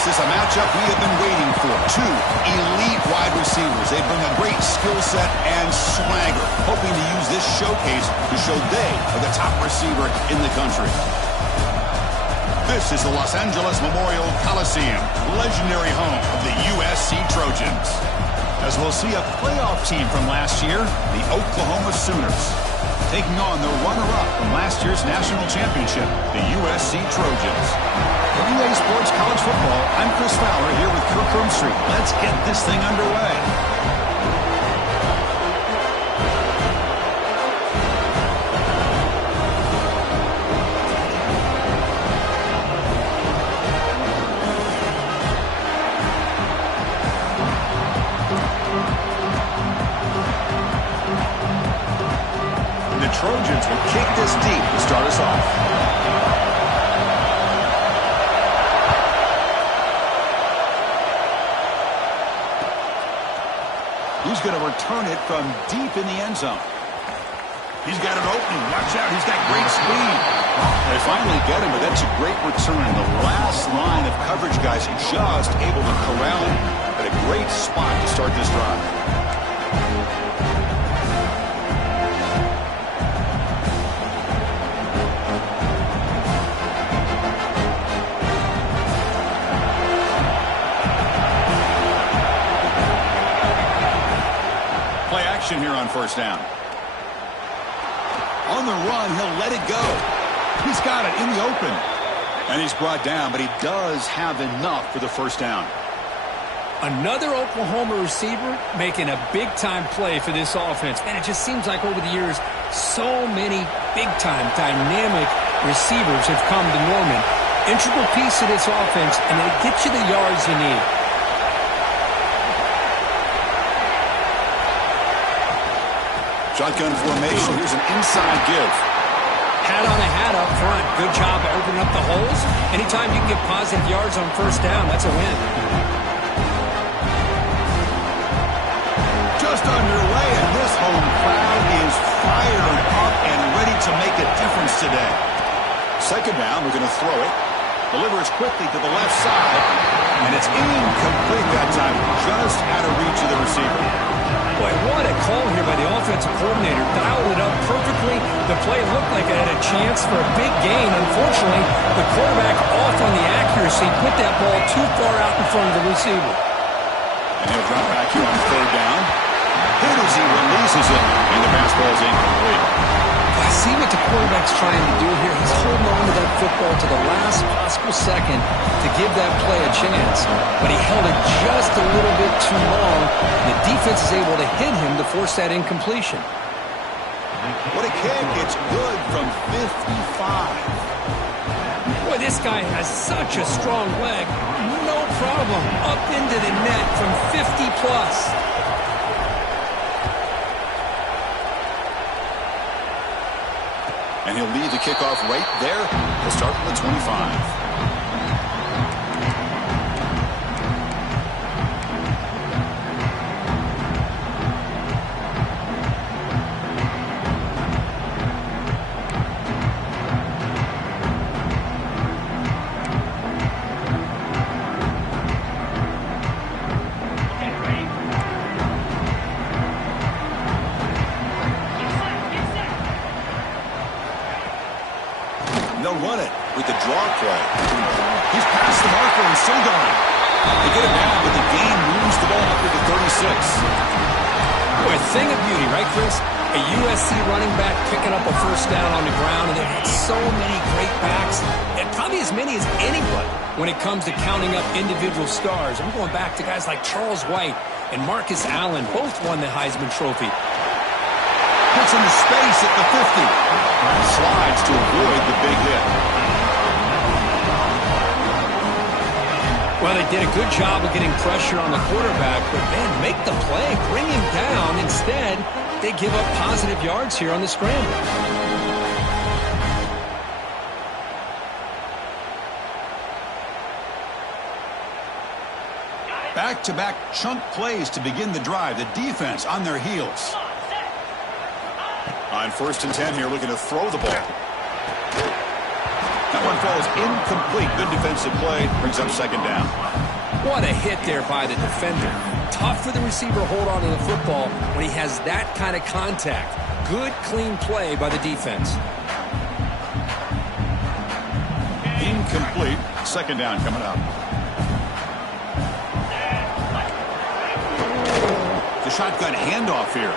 This is a matchup we have been waiting for. Two elite wide receivers. They bring a great skill set and swagger, hoping to use this showcase to show they are the top receiver in the country. This is the Los Angeles Memorial Coliseum, legendary home of the USC Trojans. As we'll see a playoff team from last year, the Oklahoma Sooners, taking on the runner-up from last year's national championship, the USC Trojans. For EA Sports College Football, I'm Chris Fowler here with Kirk Street. Let's get this thing underway. Trojans will kick this deep to start us off. He's going to return it from deep in the end zone. He's got an opening. Watch out. He's got great speed. They finally get him, but that's a great return. The last line of coverage guys just able to corral him at a great spot to start this drive. Here on first down. On the run, he'll let it go. He's got it in the open. And he's brought down, but he does have enough for the first down. Another Oklahoma receiver making a big-time play for this offense. And it just seems like over the years, so many big-time, dynamic receivers have come to Norman. Integral piece of this offense, and they get you the yards you need. Shotgun formation. Here's an inside give. Hat on a hat up front. Good job of opening up the holes. Anytime you can get positive yards on first down, that's a win. Just underway, and this home crowd is fired up and ready to make a difference today. Second down, we're going to throw it. Delivers quickly to the left side, and it's incomplete that time. Just out of reach of the receiver. Boy, what a call here by the offensive coordinator. Dialed it up perfectly. The play looked like it had a chance for a big gain. Unfortunately, the quarterback off on the accuracy, put that ball too far out in front of the receiver. And he'll drop back here on third down. Hit as he releases it, and the pass ball is incomplete. I see what the quarterback's trying to do here. He's holding on to that football to the last possible second to give that play a chance. But he held it just a little bit too long. The defense is able to hit him to force that incompletion. What a kick. It's good from 55. Boy, this guy has such a strong leg. No problem. Up into the net from 50+. And he'll lead the kickoff right there to start from the 25. They'll run it with the draw play. He's past the marker and still going. They get it down, but the gain moves the ball up to the 36. Boy, a thing of beauty, right, Chris? A USC running back picking up a first down on the ground, and they've had so many great backs, and probably as many as anyone when it comes to counting up individual stars. I'm going back to guys like Charles White and Marcus Allen, both won the Heisman Trophy. Puts into space at the 50. Slides to avoid the big hit. Well, they did a good job of getting pressure on the quarterback, but, man, make the play, bring him down. Instead, they give up positive yards here on the scramble. Back-to-back chunk plays to begin the drive. The defense on their heels. On 1st and 10 here, looking to throw the ball. That one falls incomplete. Good defensive play. Brings up second down. What a hit there by the defender. Tough for the receiver to hold on to the football when he has that kind of contact. Good, clean play by the defense. Incomplete. Second down coming up. The shotgun handoff here.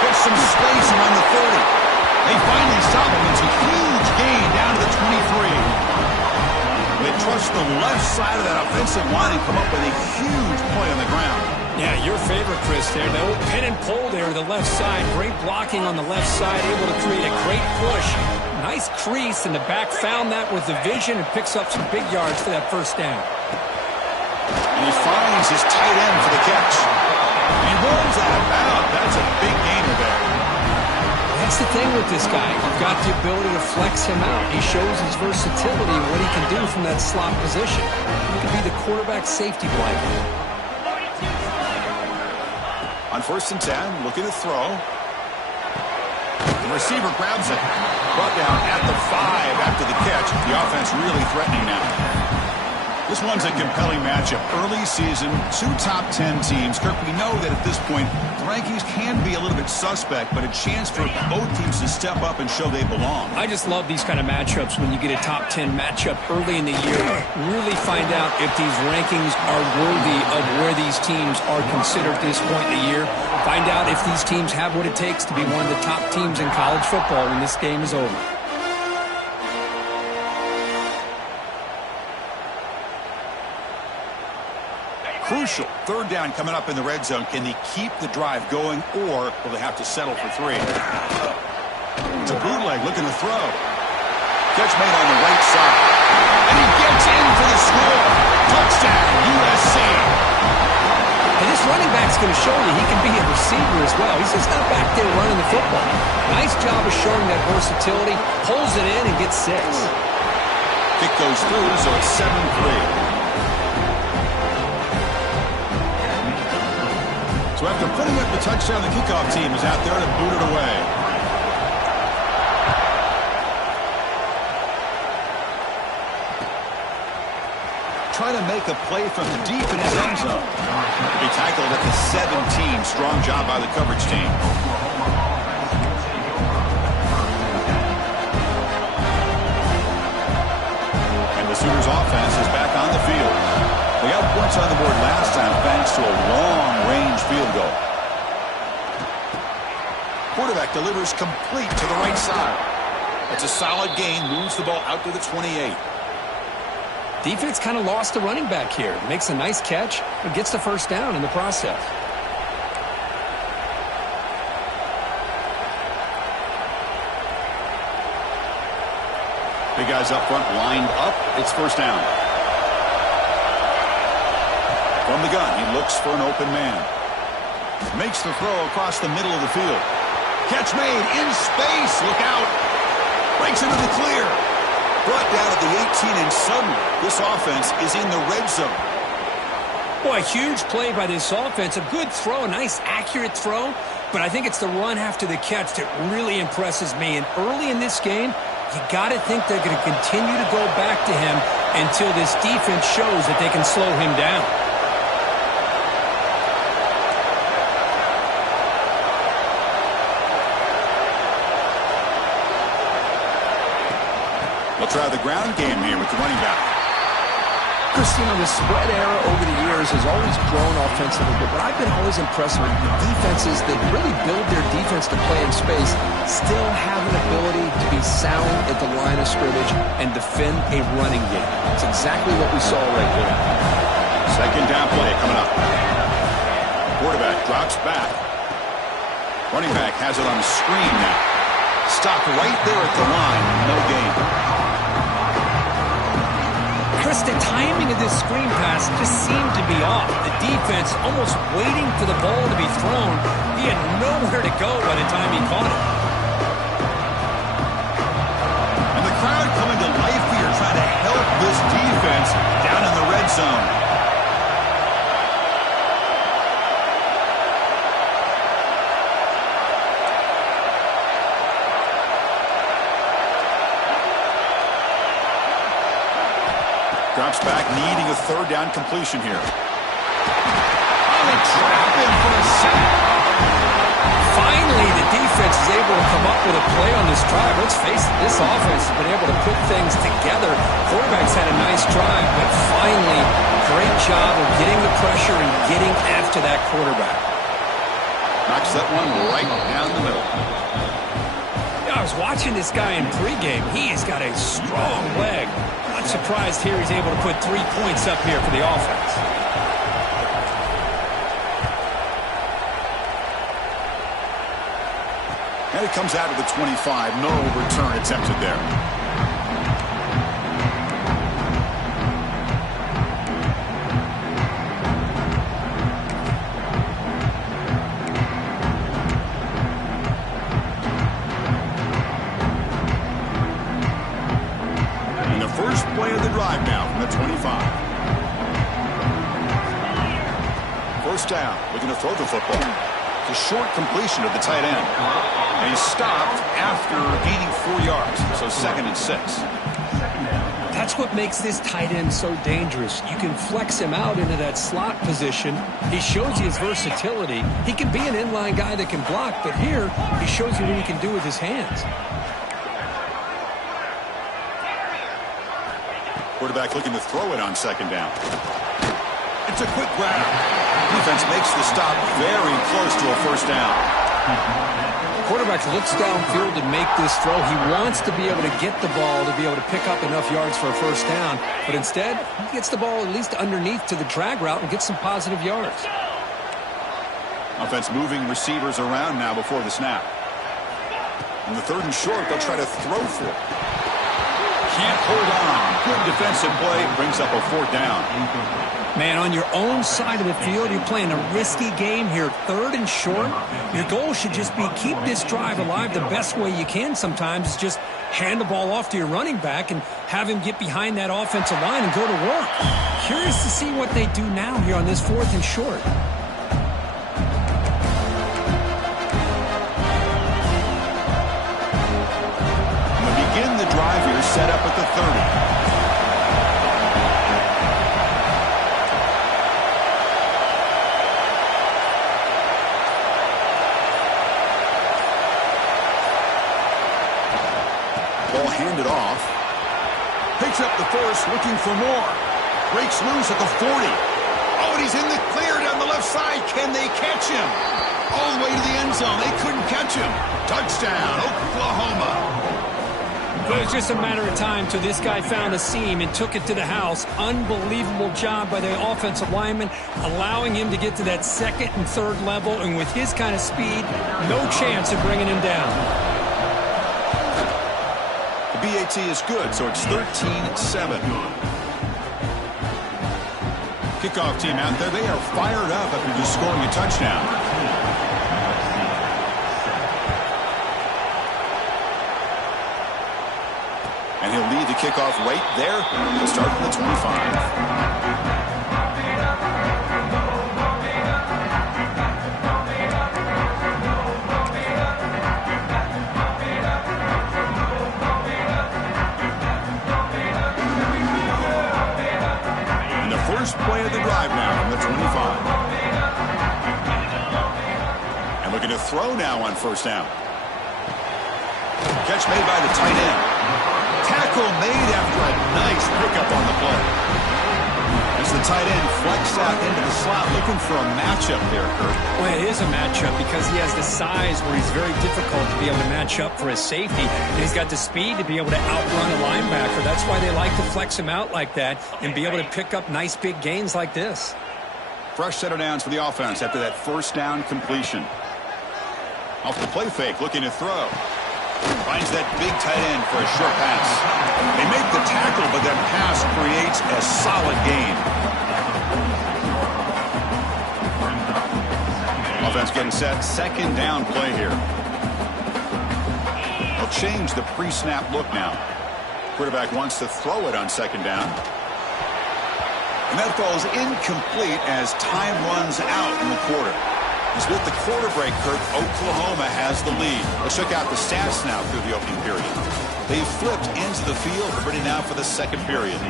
Gets some space around the 30. They finally stop him. It's a huge gain down to the 23. They trust the left side of that offensive line and come up with a huge play on the ground. Yeah, your favorite, Chris, there. No pin and pull there to the left side. Great blocking on the left side, able to create a great push. Nice crease, and the back found that with the vision and picks up some big yards for that first down. And he finds his tight end for the catch. He rolls out of bounds. That's a big gainer there. That's the thing with this guy. You've got the ability to flex him out. He shows his versatility and what he can do from that slot position. He could be the quarterback safety blanket. On 1st and 10, looking to throw. The receiver grabs it. Brought down at the 5 after the catch. The offense really threatening now. This one's a compelling matchup. Early season, 2 top 10 teams. Kirk, we know that at this point, the rankings can be a little bit suspect, but a chance for both teams to step up and show they belong. I just love these kind of matchups when you get a top 10 matchup early in the year. Really find out if these rankings are worthy of where these teams are considered at this point in the year. Find out if these teams have what it takes to be one of the top teams in college football when this game is over. Crucial. 3rd down coming up in the red zone. Can they keep the drive going, or will they have to settle for 3? It's a bootleg looking to throw. Catch made on the right side. And he gets in for the score. Touchdown, USC. And this running back's going to show you he can be a receiver as well. He's just not back there running the football. Nice job of showing that versatility. Pulls it in and gets 6. Kick goes through, so it's 7-3. So after putting up the touchdown, the kickoff team is out there to boot it away. Trying to make a play from deep in his end zone. He tackled at the 17. Strong job by the coverage team. And the Sooners offense is back on the field. They got points on the board last time thanks to a long-range field goal. Quarterback delivers complete to the right side. It's a solid gain, moves the ball out to the 28. Defense kind of lost the running back here. Makes a nice catch, but gets the first down in the process. Big guys up front lined up. It's first down. From the gun, he looks for an open man. Makes the throw across the middle of the field. Catch made in space. Look out. Breaks into the clear. Brought down at the 18, and suddenly this offense is in the red zone. Boy, a huge play by this offense. A good throw, a nice accurate throw. But I think it's the run after the catch that really impresses me. And early in this game, you got to think they're going to continue to go back to him until this defense shows that they can slow him down. We'll try the ground game here with the running back. Christine, the spread era over the years has always grown offensively, but I've been always impressed with the defenses that really build their defense to play in space, still have an ability to be sound at the line of scrimmage and defend a running game. It's exactly what we saw right there. Second down play coming up. Quarterback drops back. Running back has it on the screen now. Stopped right there at the line. No gain. Chris, the timing of this screen pass just seemed to be off. The defense almost waiting for the ball to be thrown. He had nowhere to go by the time he caught it. And the crowd coming to life here trying to help this defense down in the red zone. Drops back, needing a third down completion here. Oh, they trap him for a sack. Finally, the defense is able to come up with a play on this drive. Let's face it, this offense has been able to put things together. Quarterback's had a nice drive, but finally, great job of getting the pressure and getting after that quarterback. Knocks that one right down the middle. I was watching this guy in pregame. He has got a strong leg. Not surprised here he's able to put 3 points up here for the offense. And it comes out of the 25. No return attempted there. And the first play of the drive now from the 25. First down, looking to throw the football. It's a short completion of the tight end. And he stopped after gaining 4 yards, so 2nd and 6. That's what makes this tight end so dangerous. You can flex him out into that slot position. He shows you his versatility. He can be an inline guy that can block, but here he shows you what he can do with his hands. Quarterback looking to throw it on 2nd down. It's a quick grab. Defense makes the stop very close to a first down. Quarterback looks downfield to make this throw. He wants to be able to get the ball to be able to pick up enough yards for a first down. But instead, he gets the ball at least underneath to the drag route and gets some positive yards. Offense moving receivers around now before the snap. On the 3rd and short, they'll try to throw for it. Can't hold on. Good defensive play. Brings up a 4th down. Man, on your own side of the field, you're playing a risky game here. 3rd and short. Your goal should just be keep this drive alive the best way you can sometimes is just hand the ball off to your running back and have him get behind that offensive line and go to work. Curious to see what they do now here on this 4th and short. And they begin the drive here, set up at the 30. Handed off. Picks up the first, looking for more. Breaks loose at the 40. Oh, and he's in the clear down the left side. Can they catch him? All the way to the end zone. They couldn't catch him. Touchdown, Oklahoma. But it was just a matter of time till this guy found a seam and took it to the house. Unbelievable job by the offensive lineman, allowing him to get to that 2nd and 3rd level. And with his kind of speed, no chance of bringing him down. BAT is good, so it's 13-7. Kickoff team out there, they are fired up after just scoring a touchdown. And he'll lead the kickoff right there. He'll start from the 25. First play of the drive now from the 25. And looking to throw now on 1st down. Catch made by the tight end. Tackle made after a nice pickup on the play. As the tight end flex out into the slot, looking for a matchup there, Kurt. Well, it is a matchup because he has the size where he's very difficult to be able to match up for his safety. And he's got the speed to be able to outrun a linebacker. That's why they like to flex him out like that and be able to pick up nice big gains like this. Fresh set of downs for the offense after that 1st down completion. Off the play fake, looking to throw. Finds that big tight end for a short pass. They make the tackle, but that pass creates a solid gain. Offense getting set. 2nd down play here. They'll change the pre-snap look now. Quarterback wants to throw it on 2nd down. And that falls incomplete as time runs out in the quarter. As with the quarter break, Kurt, Oklahoma has the lead. Let's check out the stats now through the opening period. They've flipped into the field, ready now for the 2nd period.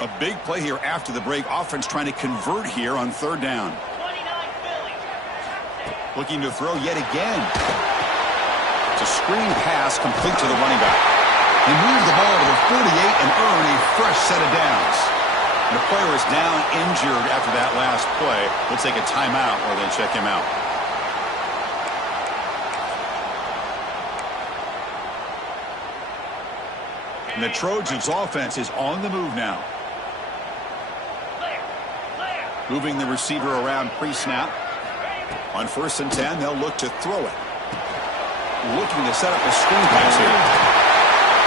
A big play here after the break. Offense trying to convert here on third down. Looking to throw yet again. It's a screen pass complete to the running back. He moves the ball to the 48 and earn a fresh set of downs. And the player is down injured after that last play. We'll take a timeout or then check him out. And the Trojans offense is on the move now. Moving the receiver around pre-snap. On 1st and 10, they'll look to throw it. Looking to set up a screen pass here.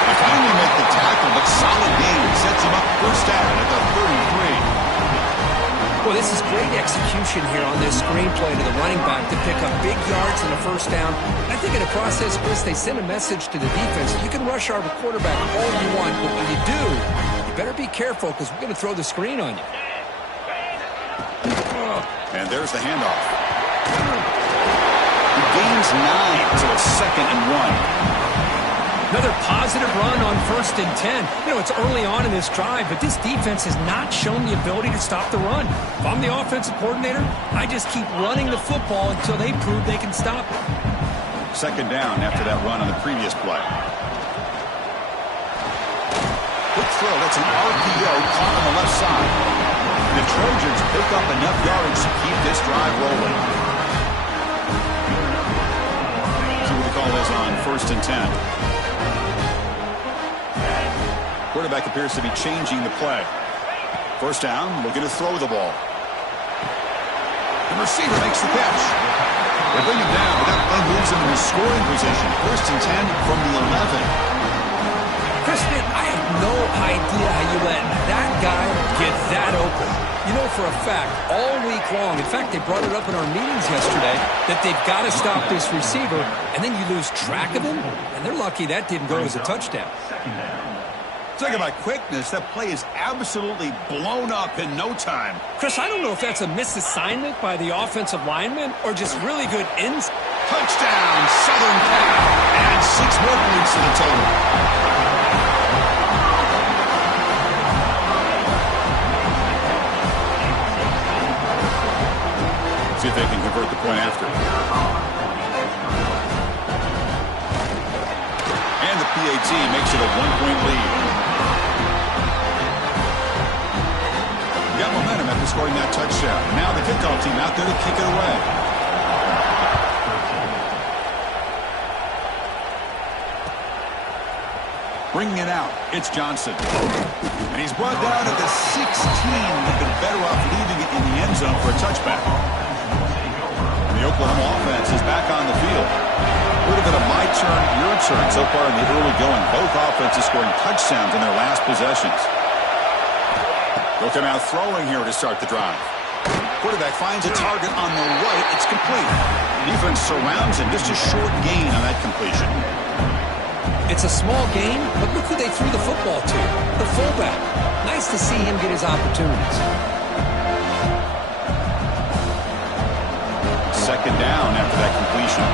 They finally make the tackle, but solid gain sets him up first down at the 33. Well, this is great execution here on this screen play to the running back to pick up big yards and a first down. I think in the process, Chris, they send a message to the defense. You can rush our quarterback all you want, but when you do, you better be careful because we're going to throw the screen on you. And there's the handoff. He gains 9, so it's 2nd and 1. Another positive run on 1st and 10. You know, it's early on in this drive, but this defense has not shown the ability to stop the run. If I'm the offensive coordinator, I just keep running the football until they prove they can stop it. 2nd down after that run on the previous play. Quick throw. That's an RPO caught on the left side. The Trojans pick up enough yardage to keep this drive rolling. See what the call is on 1st and 10. Quarterback appears to be changing the play. First down, looking to throw the ball. The receiver makes the catch. They bring him down, but that play moves him in scoring position. 1st and 10 from the 11. Chris, man, I have no idea how you let that guy get that open. You know for a fact, all week long, in fact, they brought it up in our meetings yesterday, that they've got to stop this receiver, and then you lose track of him, and they're lucky that didn't go as a touchdown. Talking about quickness, that play is absolutely blown up in no time. Chris, I don't know if that's a misassignment by the offensive lineman or just really good ins. Touchdown, Southern Cal, and 6 more points to the total. See if they can convert the point after. And the PAT makes it a 1-point lead. Got momentum after scoring that touchdown. Now the kickoff team out there to kick it away. Bringing it out, it's Johnson. And he's brought down at the 16. They've been better off leaving it in the end zone for a touchback. And the Oklahoma offense is back on the field. A little bit of my turn, your turn so far in the early going. Both offenses scoring touchdowns in their last possessions. They'll come out throwing here to start the drive. Quarterback finds a target on the right. It's complete. Defense surrounds him. Just a short gain on that completion. It's a small gain, but look who they threw the football to. The fullback. Nice to see him get his opportunities. 2nd down after that completion.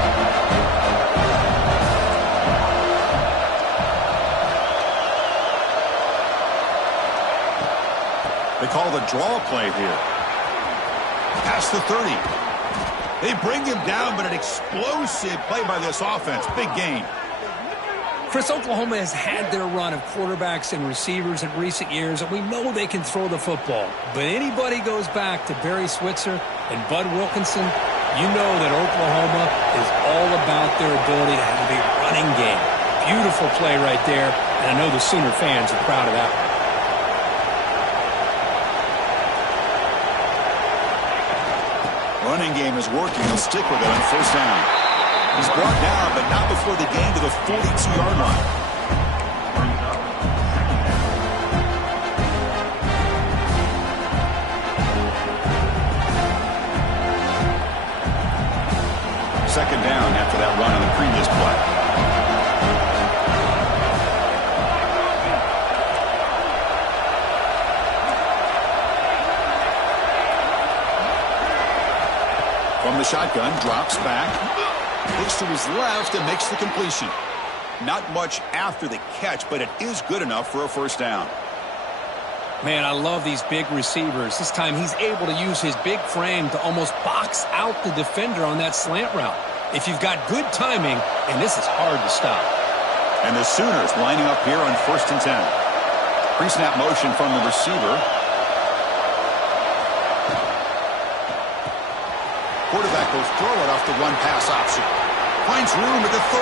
They call the draw play here. Past the 30. They bring him down, but an explosive play by this offense. Big gain. Chris, Oklahoma has had their run of quarterbacks and receivers in recent years, and we know they can throw the football. But anybody goes back to Barry Switzer and Bud Wilkinson, you know that Oklahoma is all about their ability to have a running game. Beautiful play right there, and I know the Sooner fans are proud of that one. Running game is working. He'll stick with it on 1st down. He's brought down, but not before the gain to the 42-yard line. Second down after that run on the previous play. From the shotgun, drops back, looks to his left and makes the completion. Not much after the catch, but it is good enough for a 1st down. Man, I love these big receivers. This time he's able to use his big frame to almost box out the defender on that slant route. If you've got good timing, and this is hard to stop. And the Sooners lining up here on 1st and 10. Pre-snap motion from the receiver. Quarterback will throw it off the one-pass option. Finds room at the 30.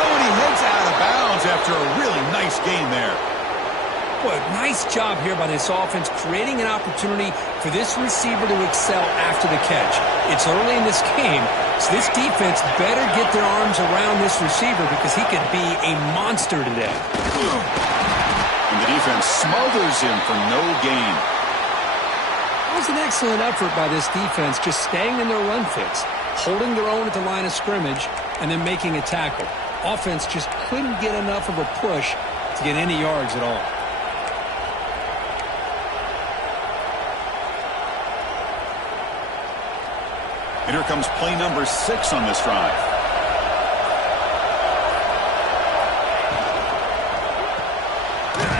Oh, and he heads out of bounds after a really nice gain there. Boy, nice job here by this offense, creating an opportunity for this receiver to excel after the catch. It's early in this game, so this defense better get their arms around this receiver because he could be a monster today. And the defense smothers him for no gain. That was an excellent effort by this defense, just staying in their run fits, holding their own at the line of scrimmage, and then making a tackle. Offense just couldn't get enough of a push to get any yards at all. And here comes play number 6 on this drive.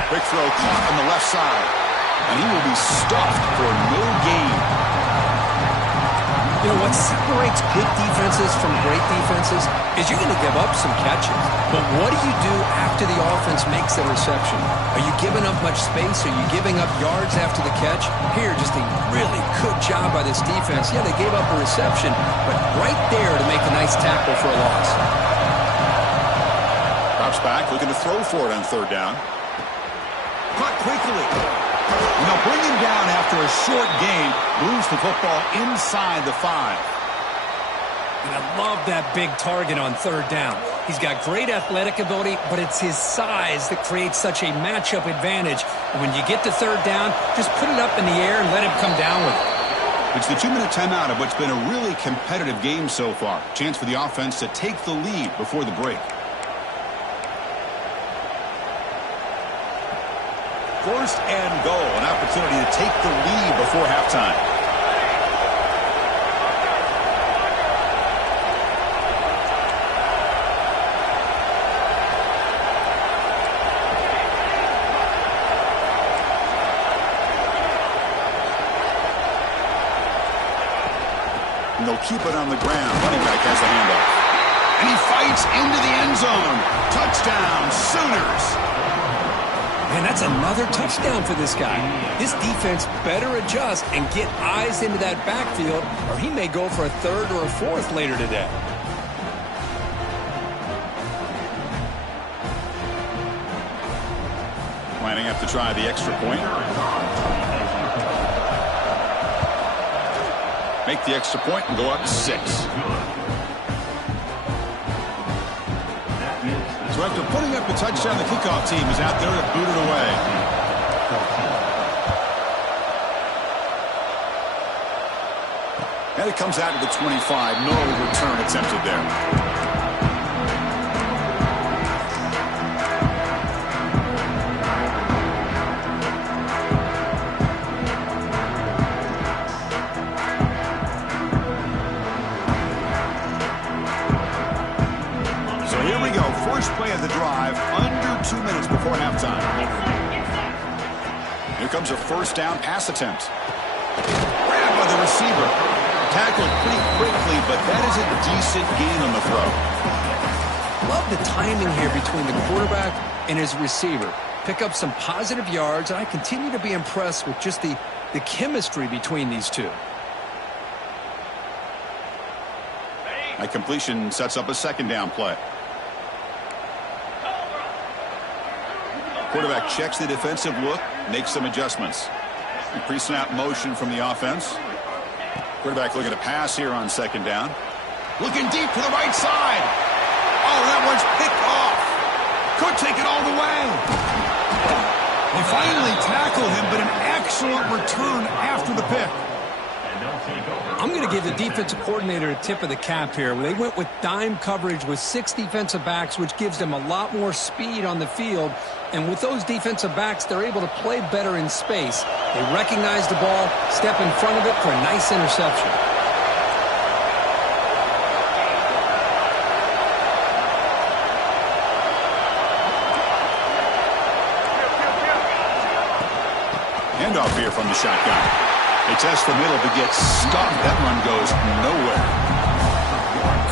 Quick throw caught on the left side. And he will be stuffed for no gain. You know, what separates good defenses from great defenses is you're going to give up some catches. But what do you do after the offense makes the reception? Are you giving up much space? Are you giving up yards after the catch? Here, just a really good job by this defense. Yeah, they gave up a reception, but right there to make a nice tackle for a loss. Drops back, looking to throw for it on 3rd down. Caught quickly. And they'll bring him down after a short gain. Moves the football inside the 5. And I love that big target on 3rd down. He's got great athletic ability, but it's his size that creates such a matchup advantage. And when you get to 3rd down, just put it up in the air and let him come down with it. It's the 2-minute timeout of what's been a really competitive game so far. Chance for the offense to take the lead before the break. 1st and goal, an opportunity to take the lead before halftime. And they'll keep it on the ground. Running back has the handoff. And he fights into the end zone. Touchdown, Sooners. And that's another touchdown for this guy. This defense better adjust and get eyes into that backfield, or he may go for a 3rd or a 4th later today. Lining up to try the extra point. Make the extra point and go up 6. So after putting up a touchdown, the kickoff team is out there to boot it away. And it comes out to the 25. No return attempted there. Play of the drive under 2 minutes before halftime. Here comes a 1st down pass attempt. Grabbed by the receiver. Tackled pretty quickly, but that is a decent gain on the throw. Love the timing here between the quarterback and his receiver. Pick up some positive yards, and I continue to be impressed with just the chemistry between these two. That completion sets up a 2nd down play. Quarterback checks the defensive look, makes some adjustments. Pre-snap motion from the offense. Quarterback looking to pass here on 2nd down. Looking deep to the right side. Oh, that one's picked off. Could take it all the way. They finally tackle him, but an excellent return after the pick. I'm going to give the defensive coordinator a tip of the cap here. They went with dime coverage with 6 defensive backs, which gives them a lot more speed on the field. And with those defensive backs, they're able to play better in space. They recognize the ball, step in front of it for a nice interception. Handoff here from the shotgun. They test the middle but get stuck. That run goes nowhere.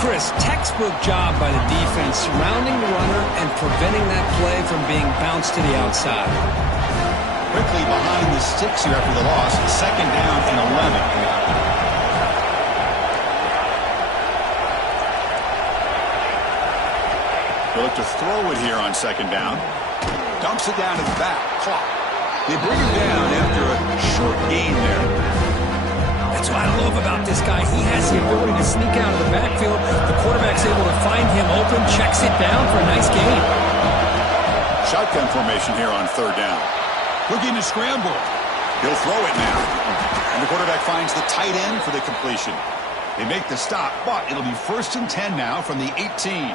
Chris, textbook job by the defense surrounding the runner and preventing that play from being bounced to the outside. Quickly behind the sticks here after the loss. Second down and 11. They'll look to throw it here on second down. Dumps it down to the back. Clock. They bring him down after a short gain there. That's what I love about this guy. He has the ability to sneak out of the backfield. The quarterback's able to find him open, checks it down for a nice gain. Shotgun formation here on third down. Looking to scramble. He'll throw it now. And the quarterback finds the tight end for the completion. They make the stop, but it'll be 1st and 10 now from the 18.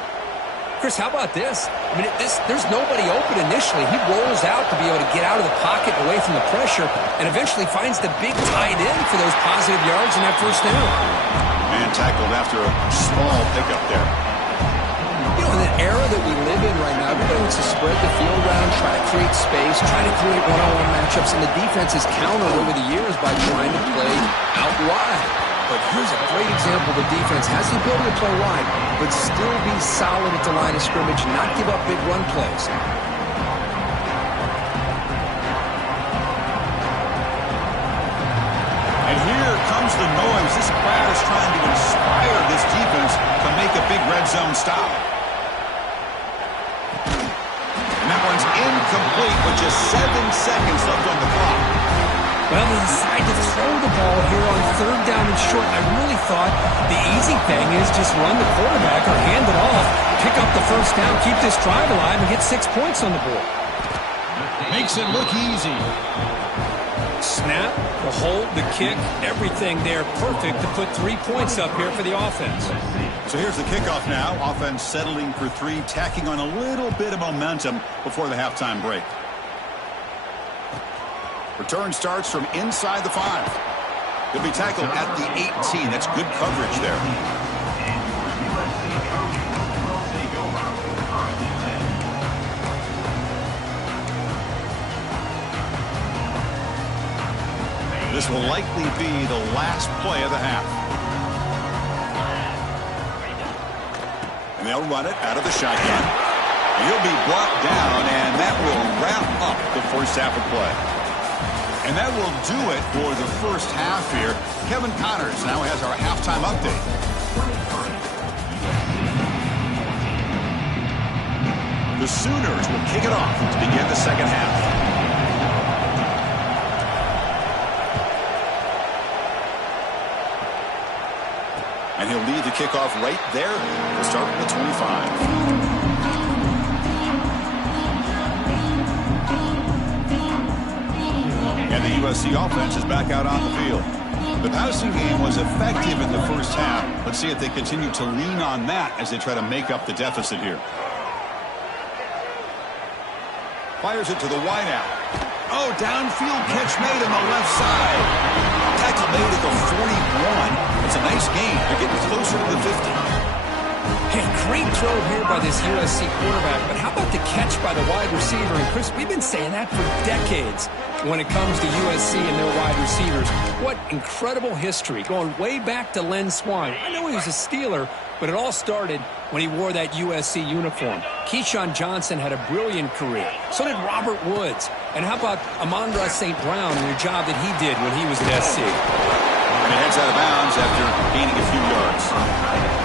Chris, how about this? I mean, there's nobody open initially. He rolls out to be able to get out of the pocket away from the pressure and eventually finds the big tight end for those positive yards in that first down. Man tackled after a small pickup there. You know, in the era that we live in right now, everybody wants to spread the field around, try to create space, try to create one-on-one matchups, and the defense has countered over the years by trying to play out wide. But here's a great example. The defense has the ability to play wide, but still be solid at the line of scrimmage, not give up big run plays. And here comes the noise. This crowd is trying to inspire this defense to make a big red zone stop. And that one's incomplete with just 7 seconds left on the clock. Well, they decide to throw the ball here on third down and short. I really thought the easy thing is just run the quarterback or hand it off, pick up the first down, keep this drive alive, and get 6 points on the board. Makes it look easy. Snap, the hold, the kick, everything there perfect to put 3 points up here for the offense. So here's the kickoff now. Offense settling for 3, tacking on a little bit of momentum before the halftime break. Return starts from inside the 5. He'll be tackled at the 18. That's good coverage there. This will likely be the last play of the half. And they'll run it out of the shotgun. And he'll be brought down, and that will wrap up the first half of play. And that will do it for the first half here. Kevin Connors now has our halftime update. The Sooners will kick it off to begin the second half. And he'll lead the kickoff right there. We'll start at the 25. And the USC offense is back out on the field. The passing game was effective in the first half. Let's see if they continue to lean on that as they try to make up the deficit here. Fires it to the wideout. Oh, downfield catch made on the left side. Tackle made at the 41. It's a nice gain. They're getting closer to the 50. Hey, great throw here by this USC quarterback, but how about the catch by the wide receiver? And Chris, we've been saying that for decades when it comes to USC and their wide receivers. What incredible history, going way back to Len Swan. I know he was a Steeler, but it all started when he wore that USC uniform. Keyshawn Johnson had a brilliant career. So did Robert Woods. And how about Amon-Ra St. Brown and the job that he did when he was at SC? And he heads out of bounds after gaining a few yards.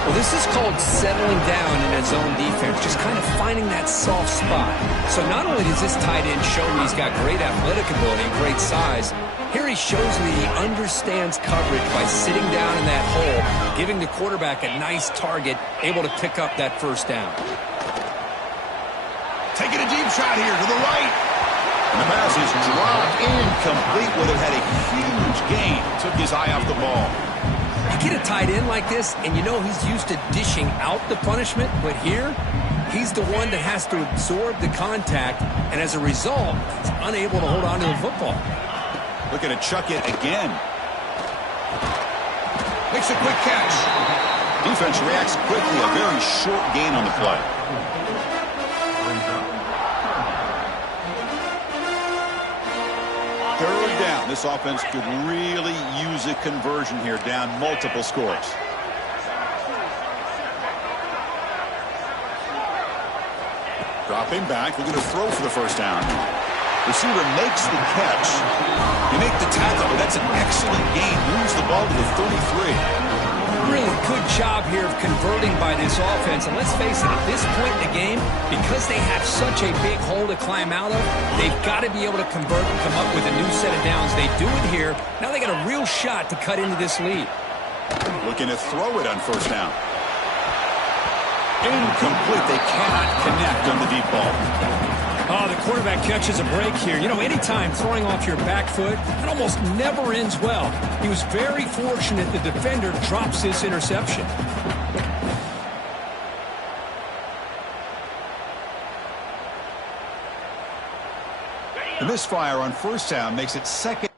Well, this is called settling down in a zone defense, just kind of finding that soft spot. So not only does this tight end show he's got great athletic ability and great size, here he shows that he understands coverage by sitting down in that hole, giving the quarterback a nice target, able to pick up that first down. Taking a deep shot here to the right. And the pass is dropped incomplete. Would have had a huge gain. Took his eye off the ball. You get a tight end like this, and you know he's used to dishing out the punishment, but here, he's the one that has to absorb the contact, and as a result, he's unable to hold on to the football. Looking to chuck it again. Makes a quick catch. Defense reacts quickly. A very short gain on the play. Third down. This offense could really use a conversion here, down multiple scores. Dropping back, looking to throw for the first down. Receiver makes the catch. You make the tackle, but that's an excellent gain. Moves the ball to the 33. Really good job here of converting by this offense. And let's face it, at this point in the game, because they have such a big hole to climb out of, they've got to be able to convert and come up with a new set of downs. They do it here. Now they got a real shot to cut into this lead. Looking to throw it on first down. Incomplete. They cannot connect on the deep ball. Oh, the quarterback catches a break here. You know, anytime throwing off your back foot, it almost never ends well. He was very fortunate the defender drops this interception. The misfire on first down makes it second.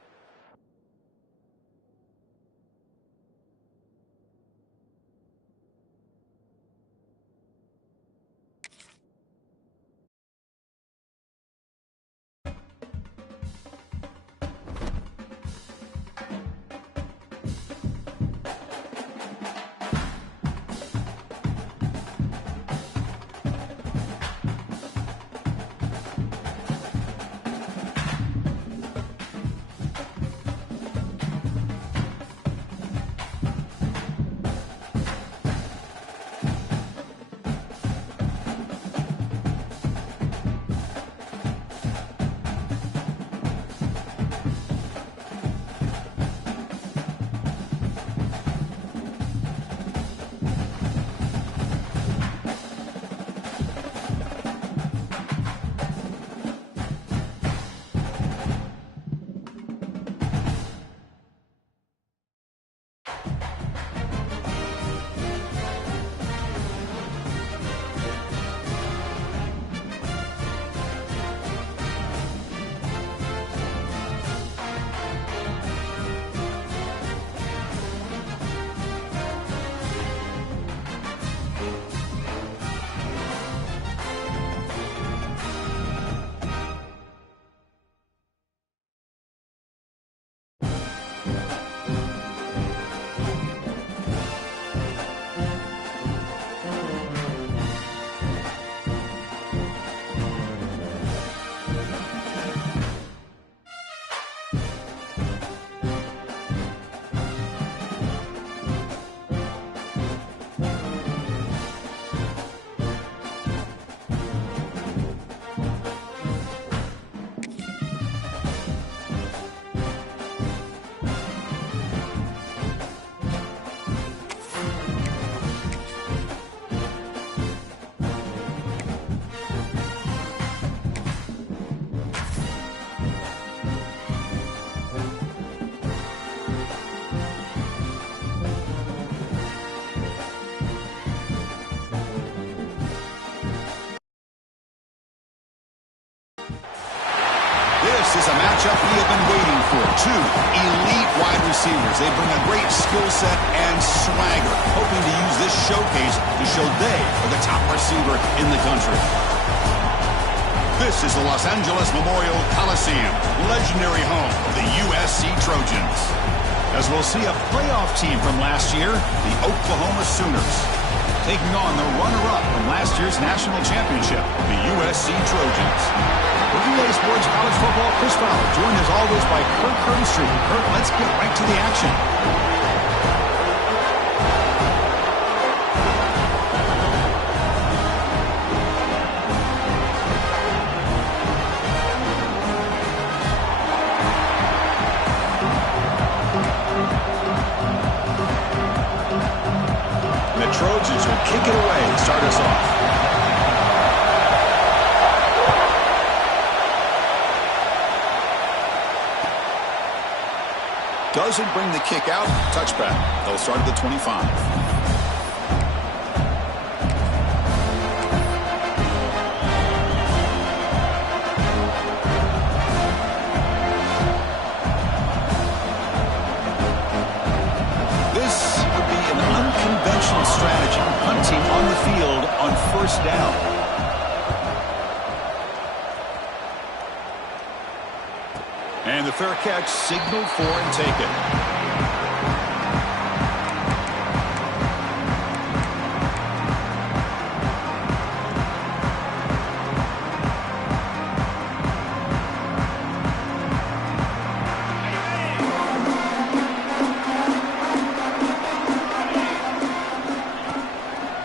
This is a matchup we have been waiting for. Two elite wide receivers. They bring a great skill set and swagger, hoping to use this showcase to show they are the top receiver in the country. This is the Los Angeles Memorial Coliseum, legendary home of the USC Trojans. As we'll see a playoff team from last year, the Oklahoma Sooners, taking on the runner-up from last year's national championship, the USC Trojans. For EA Sports College Football, Chris Fowler, joined as always by Kirk Herbstreit. Kirk, let's get right to the action. Trojans will kick it away and start us off. Doesn't bring the kick out. Touchback. They'll start at the 25. Strategy, hunting on the field on first down. And the fair catch signaled for and taken.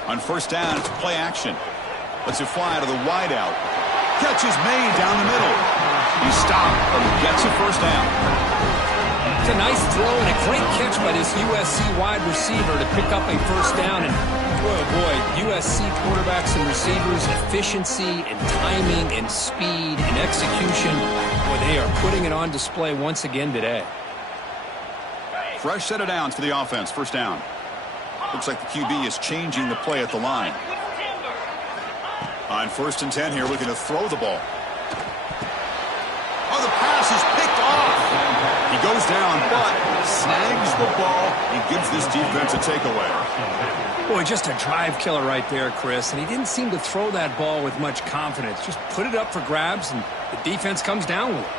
On first down, it's play action. Lets it fly to the wideout. Catch is made down the middle. He stopped, but he gets a first down. It's a nice throw and a great catch by this USC wide receiver to pick up a first down. And boy, USC quarterbacks and receivers, efficiency and timing and speed and execution. Boy, they are putting it on display once again today. Fresh set of downs for the offense. First down. Looks like the QB is changing the play at the line. On first and 10 here, looking to throw the ball. Oh, the pass is picked off. He goes down, but snags the ball. He gives this defense a takeaway. Boy, just a drive killer right there, Chris. And he didn't seem to throw that ball with much confidence. Just put it up for grabs, and the defense comes down with it.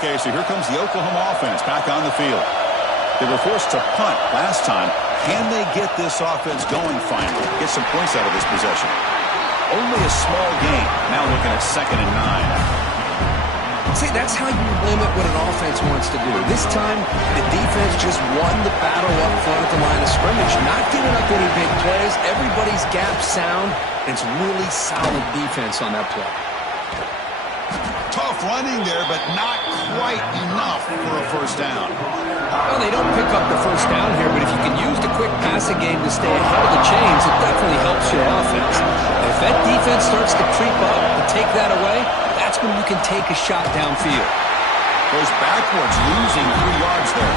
Okay, so here comes the Oklahoma offense back on the field. They were forced to punt last time. Can they get this offense going finally? Get some points out of this possession. Only a small gain. Now looking at 2nd and 9. See, that's how you limit what an offense wants to do. This time, the defense just won the battle up front at the line of scrimmage. Not giving up any big plays. Everybody's gap sound. It's really solid defense on that play. Tough running there, but not quite enough for a first down. Well, they don't pick up the first down here, but if you can use the quick passing game to stay ahead of the chains, it definitely helps your offense. And if that defense starts to creep up and take that away, that's when you can take a shot downfield. Goes backwards, losing 3 yards there.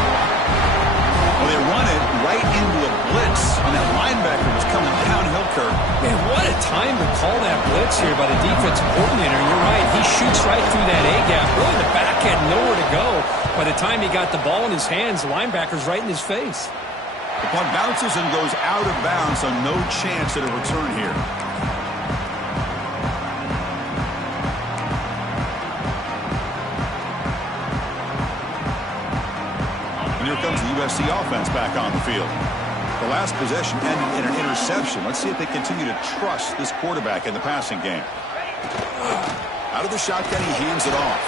Well, they run it right into a blitz, and that linebacker was coming downhill, Kirk. Man, what a time to call that blitz here by the defensive coordinator. You're right. He shoots right through that A-gap. Really, the back had nowhere to go. By the time he got the ball in his hands, the linebacker's right in his face. The punt bounces and goes out of bounds, so no chance at a return here. And here comes the USC offense back on the field. The last possession ended in an interception. Let's see if they continue to trust this quarterback in the passing game. Out of the shotgun, he hands it off.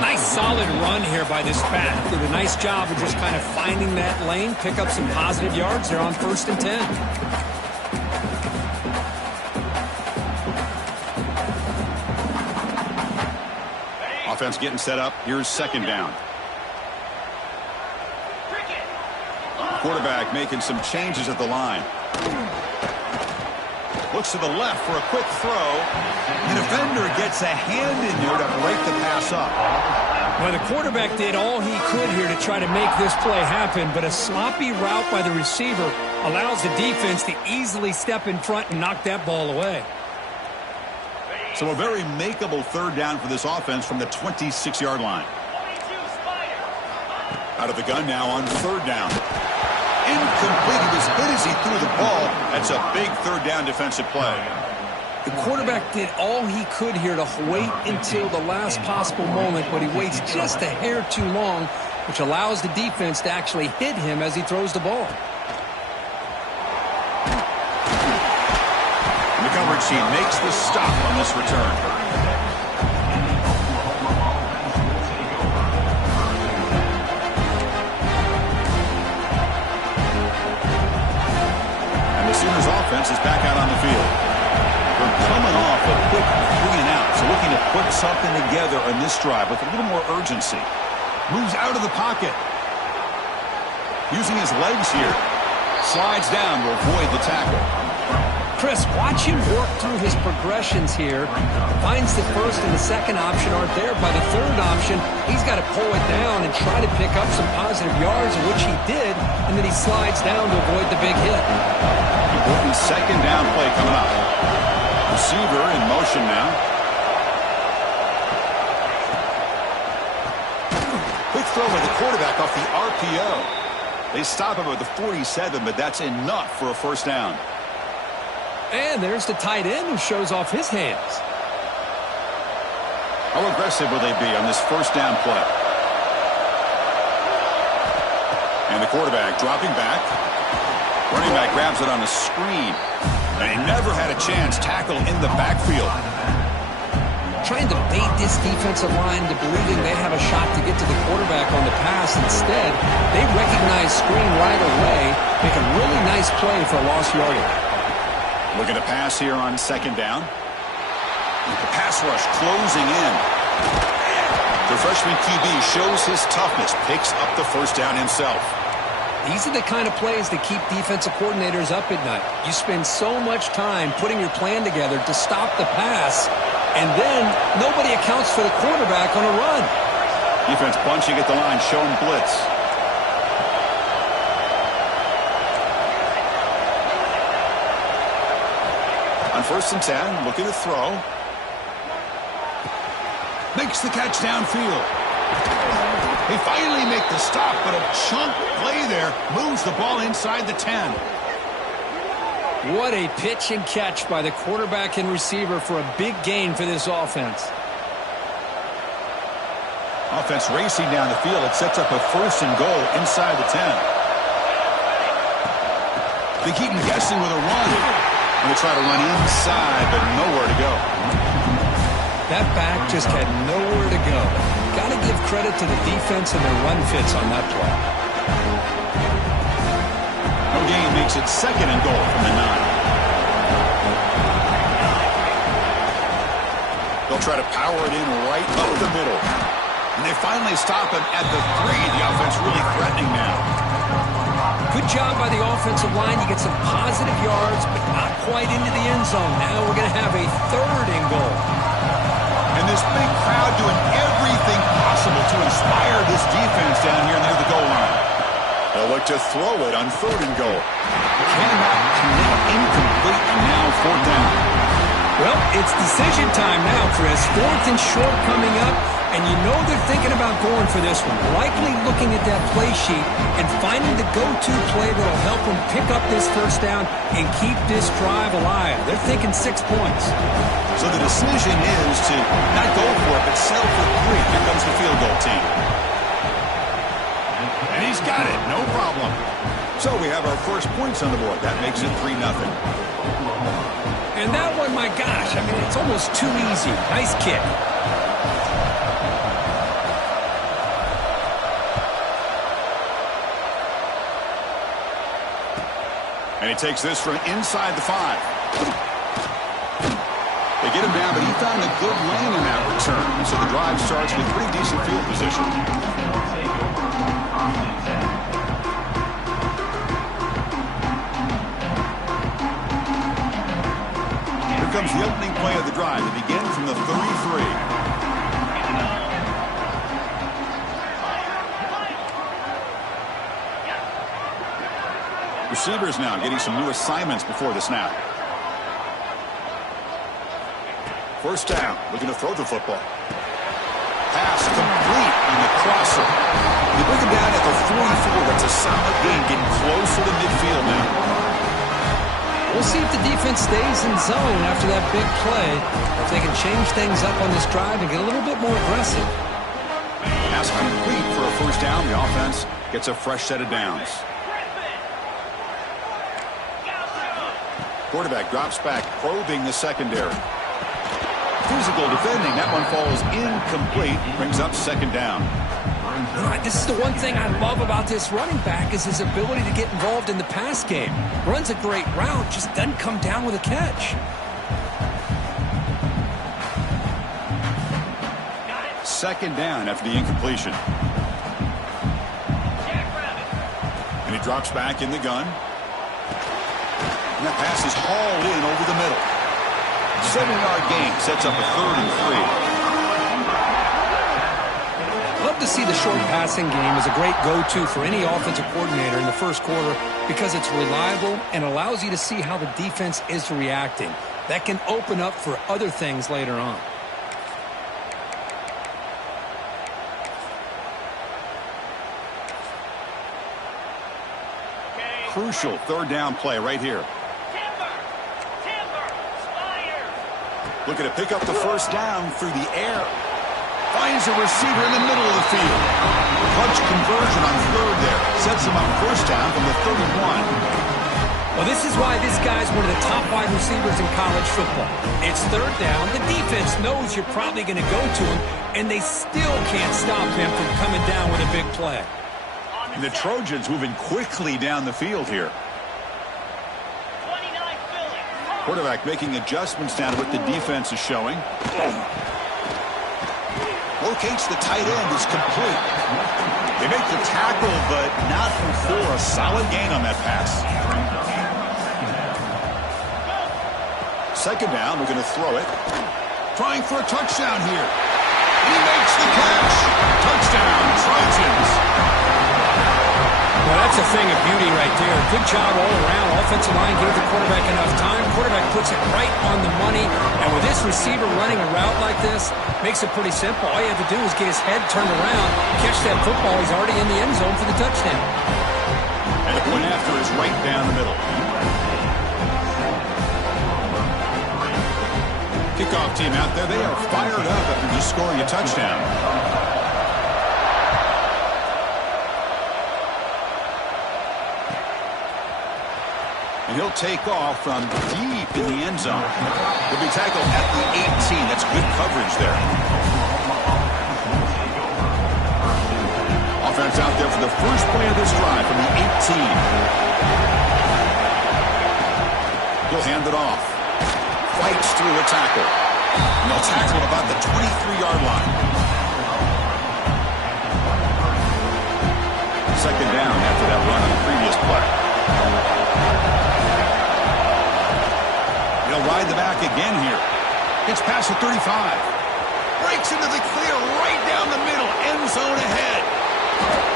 Nice solid run here by this back. Did a nice job of just kind of finding that lane, pick up some positive yards there on 1st and 10. Offense getting set up. Here's 2nd down. Quarterback making some changes at the line. Looks to the left for a quick throw. The defender gets a hand in there to break the pass up. Well, the quarterback did all he could here to try to make this play happen, but a sloppy route by the receiver allows the defense to easily step in front and knock that ball away. So a very makeable 3rd down for this offense from the 26-yard line. Out of the gun now on 3rd down. Incomplete. He was hit as he threw the ball. That's a big 3rd down defensive play. The quarterback did all he could here to wait until the last possible moment, but he waits just a hair too long, which allows the defense to actually hit him as he throws the ball. And the coverage team makes the stop on this return. Sooners offense is back out on the field. We're coming off a quick 3 and out, so looking to put something together on this drive with a little more urgency. Moves out of the pocket. Using his legs here. Slides down to avoid the tackle. Chris, watch him work through his progressions here. Finds the 1st and the 2nd option aren't there. By the 3rd option, he's got to pull it down and try to pick up some positive yards, which he did, and then he slides down to avoid the big hit. Important 2nd down play coming up. Receiver in motion now. Quick throw by the quarterback off the RPO. They stop him at the 47, but that's enough for a first down. And there's the tight end who shows off his hands. How aggressive will they be on this first down play? And the quarterback dropping back. Running back grabs it on the screen. And he never had a chance tackle in the backfield. Trying to bait this defensive line to believing they have a shot to get to the quarterback on the pass. Instead, they recognize screen right away, make a really nice play for a lost yardage. Look at the pass here on second down. The pass rush closing in. The freshman QB shows his toughness, picks up the first down himself. These are the kind of plays that keep defensive coordinators up at night. You spend so much time putting your plan together to stop the pass, and then nobody accounts for the quarterback on a run. Defense bunching at the line, showing blitz. On 1st and 10, looking to throw. Makes the catch downfield. They finally make the stop, but a chunk play there moves the ball inside the 10. What a pitch and catch by the quarterback and receiver for a big gain for this offense. Offense racing down the field. It sets up a 1st and goal inside the 10. They keep them guessing with a run. And they try to run inside, but nowhere to go. That back just had nowhere to go. Got to give credit to the defense and their run fits on that play. No gain makes it 2nd and goal from the 9. They'll try to power it in right up the middle. And they finally stop him at the 3. The offense really threatening now. Good job by the offensive line. You get some positive yards, but not quite into the end zone. Now we're going to have a 3rd and goal. And this big crowd doing everything possible to inspire this defense down here near the goal line. They'll look to throw it on 3rd and goal. Cannot connect, incomplete, and now 4th down. Well, it's decision time now, Chris. 4th and short coming up, and you know they're thinking about going for this one. Likely looking at that play sheet and finding the go-to play that'll help them pick up this first down and keep this drive alive. They're thinking 6 points. So the decision is to not go for it, but settle for 3. Here comes the field goal team. And he's got it, no problem. So we have our first points on the board. That makes it 3-0. And that one, my gosh, I mean, it's almost too easy. Nice kick. And he takes this from inside the 5. They get him down, but he found a good lane in that return. So the drive starts with pretty decent field position. Here comes the opening play of the drive. They begin from the 33. Receivers now getting some new assignments before the snap. 1st down, looking to throw the football. Pass complete on the crosser. They bring him down at the 44. That's a solid gain, getting closer to midfield now. We'll see if the defense stays in zone after that big play, or if they can change things up on this drive and get a little bit more aggressive. Pass complete for a 1st down. The offense gets a fresh set of downs. Quarterback drops back, probing the secondary. Physical defending. That one falls incomplete. Brings up 2nd down. This is the one thing I love about this running back is his ability to get involved in the pass game. Runs a great route, just doesn't come down with a catch. 2nd down after the incompletion. And he drops back in the gun. And that pass is hauled in over the middle. 7-yard gain sets up a 3rd and 3. Love to see the short passing game as a great go-to for any offensive coordinator in the first quarter because it's reliable and allows you to see how the defense is reacting. That can open up for other things later on. crucial third down play right here. Looking to pick up the first down through the air. Finds a receiver in the middle of the field. Clutch conversion on third there. Sets him up first down from the 31. Well, this is why this guy's one of the top wide receivers in college football. It's third down. The defense knows you're probably going to go to him, and they still can't stop him from coming down with a big play. And the Trojans moving quickly down the field here. Quarterback making adjustments down to what the defense is showing. Locates the tight end, is complete. They make the tackle, but not before a solid gain on that pass. Second down, we're going to throw it. Trying for a touchdown here. He makes the catch. Touchdown, Trojans. Well, that's a thing of beauty right there. Good job all around. Offensive line gave the quarterback enough time. Quarterback puts it right on the money. And with this receiver running a route like this, makes it pretty simple. All you have to do is get his head turned around, catch that football. He's already in the end zone for the touchdown. And the point after is right down the middle. Kickoff team out there. They are fired up after just scoring a touchdown. And he'll take off from deep in the end zone. He'll be tackled at the 18. That's good coverage there. Offense out there for the first play of this drive from the 18. He'll hand it off. Fights through a tackle. And they'll tackle at about the 23-yard line. Second down after that run on the previous play. They'll ride the back again here. Gets past the 35. Breaks into the clear right down the middle. End zone ahead.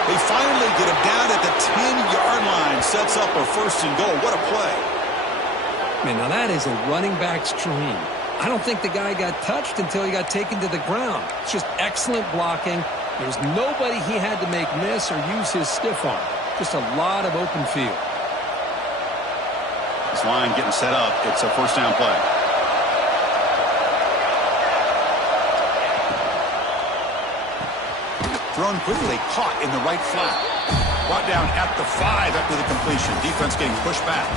They finally get him down at the 10-yard line. Sets up a first and goal. What a play. Man, now that is a running back's dream. I don't think the guy got touched until he got taken to the ground. It's just excellent blocking. There's nobody he had to make miss or use his stiff arm. Just a lot of open field. This line getting set up. It's a first down play. Thrown quickly, caught in the right flat. Brought down at the 5 after the completion. Defense getting pushed back.